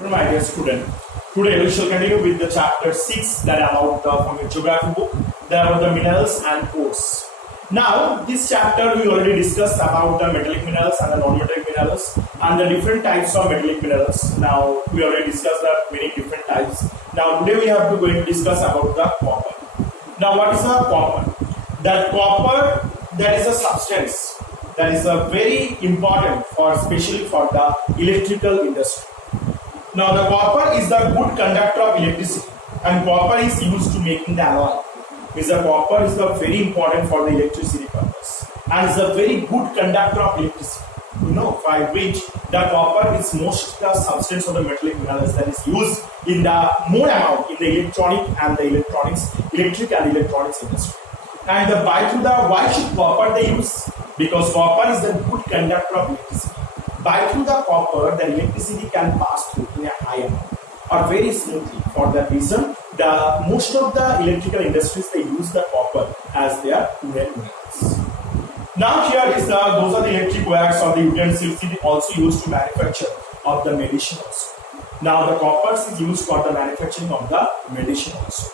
My dear student, today we shall continue with the chapter 6 that about from your geography book, that about the minerals and ores. Now, this chapter we already discussed about the metallic minerals and the non-metallic minerals and the different types of metallic minerals. Now, we already discussed the many different types. Now, today we have to going to discuss about the copper. Now, what is the copper? That copper, that is a substance that is very important for especially for the electrical industry. Now the copper is the good conductor of electricity and copper is used to making the alloy. Means the copper is the very important for the electricity purpose and is a very good conductor of electricity. You know, by which the copper is most the substance of the metallic minerals that is used in the more amount in the electric and electronics industry. And why should copper they use? Because copper is the good conductor of electricity. Through the copper, the electricity can pass through in a high amount or very smoothly. For that reason, most of the electrical industries they use the copper as their minerals. Now here is those are the electric wires or the utensils also used to manufacture of the medicine also. Now the copper is used for the manufacturing of the medicine also.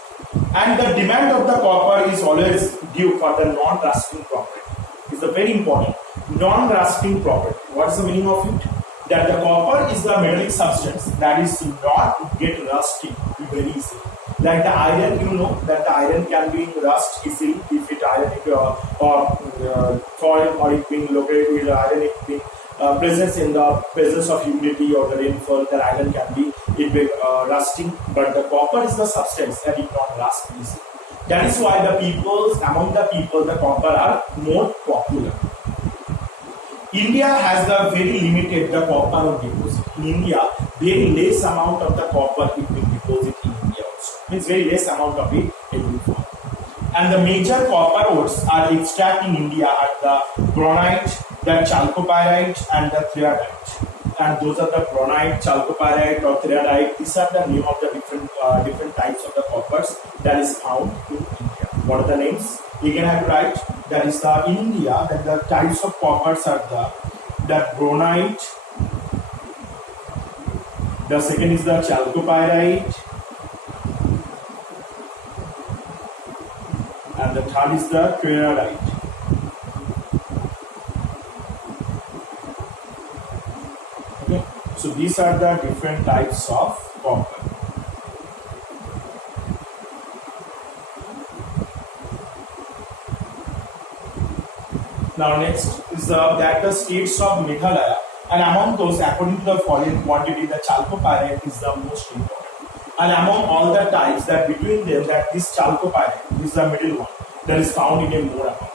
And the demand of the copper is always due for the non-rusting property. It's a very important non-rusting property. What is the meaning of it? That the copper is the metallic substance that is not get rusty very easily. Like the iron, you know that the iron can be rust easily if it iron soil or it being located with iron it being presence in the presence of humidity or the rainfall, the iron can be rusting. But the copper is the substance that it not rust easily. That is why among the people the copper are more popular. India has the very limited the copper deposit. In India, very less amount of the copper it will deposit in India also. Means very less amount of it will fall. And the major copper ores are extracted in India are the granite, the chalcopyrite and the threadite. And those are the granite, chalcopyrite or threadite. These are the name of the different types of the coppers that is found in India. What are the names? Again I have to write that is in India that the types of coppers are the granite, the second is the chalcopyrite, and the third is the threadite. Okay, so these are the different types of copper. Now next is that the states of Meghalaya, and among those according to the following quantity the chalcopyrite is the most important. And among all the types that between them that this chalcopyrite is the middle one that is found in a more amount.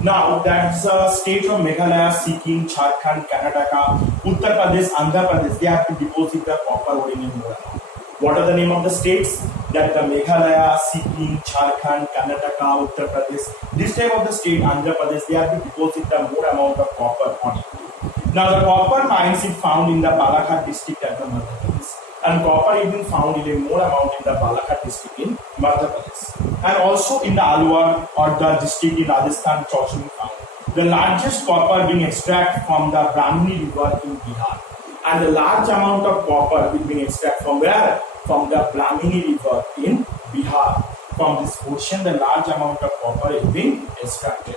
Now that's the state of Meghalaya, Sikkim, Jharkhand, Karnataka, Uttar Pradesh, Andhra Pradesh, they have to deposit the copper ore in a more amount. What are the name of the states? That the Meghalaya, Sikkim, Jharkhand, Karnataka, Uttar Pradesh. This type of the state, Andhra Pradesh, they have to deposit the more amount of copper on it. Now the copper mines is found in the Balaghat district at the Madhya Pradesh. And copper is being found in a more amount in the Balaghat district in Madhya Pradesh. And also in the Alwar or the district in Rajasthan, it's also being found. The largest copper being extracted from the Brahmani river in Bihar. And the large amount of copper is being extracted from where? From the Brahmani river in Bihar. From this portion, the large amount of copper is being extracted.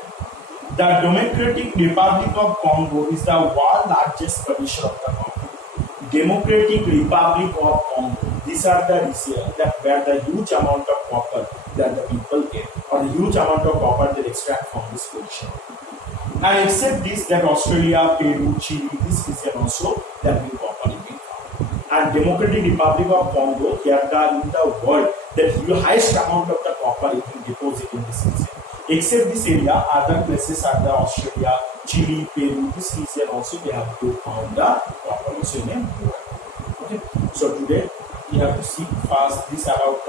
The Democratic Republic of Congo is the world largest producer of the copper. Democratic Republic of Congo. These are the regions that where the huge amount of copper that the people get, or the huge amount of copper they extract from this portion. And except this, that Australia, Peru, Chile, this region also that will copper is being found. And Democratic Republic of Congo, here in the world, the highest amount of the copper is being deposited in this region. Except this area, other places are the Australia, Chile, Peru, this region also they have to found the copper also in a world. Okay, so today we have to see first this about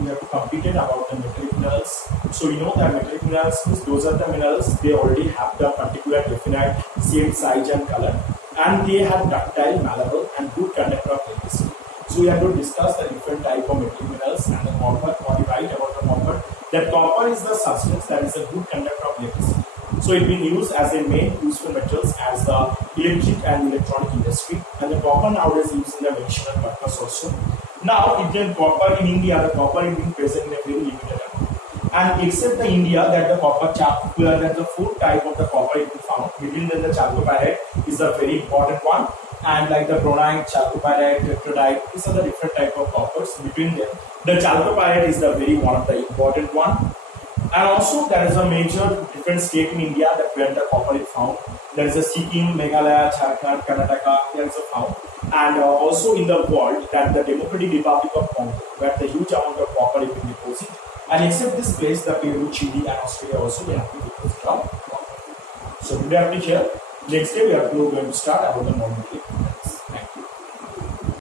we have to complete it about the metallic minerals. So we know that metallic minerals, those are the minerals, they already have the particular definite shape, size and color, and they have ductile, malleable and good conductor of electricity. So we have to discuss the different type of metallic minerals and the copper. What you write about the copper? That copper is the substance that is a good conductor of electricity. So it being used as a main useful metals as the electric and electronic industry. And the copper nowadays is used in the medicinal purpose also. Now, Indian copper in India, the copper is being present in a very limited amount. And except the India, that the copper where that the fourth type of the copper is found. Between them, the chalcopyrite is a very important one. And like the bronite, chalcopyrite, tetrodyte, these are the different type of coppers. Between them, the chalcopyrite is the very one of the important one. And also there is a major different state in India that where the copper is found. There is a Sikkim, Meghalaya, Jharkhand, Karnataka, there is a found. And also in the world that the Democratic Republic of Congo, where the huge amount of copper is being deposited. And except this place, the Peru, Chile and Australia also they have to deposit of copper. So today we are here. Next day we are going to start about the modern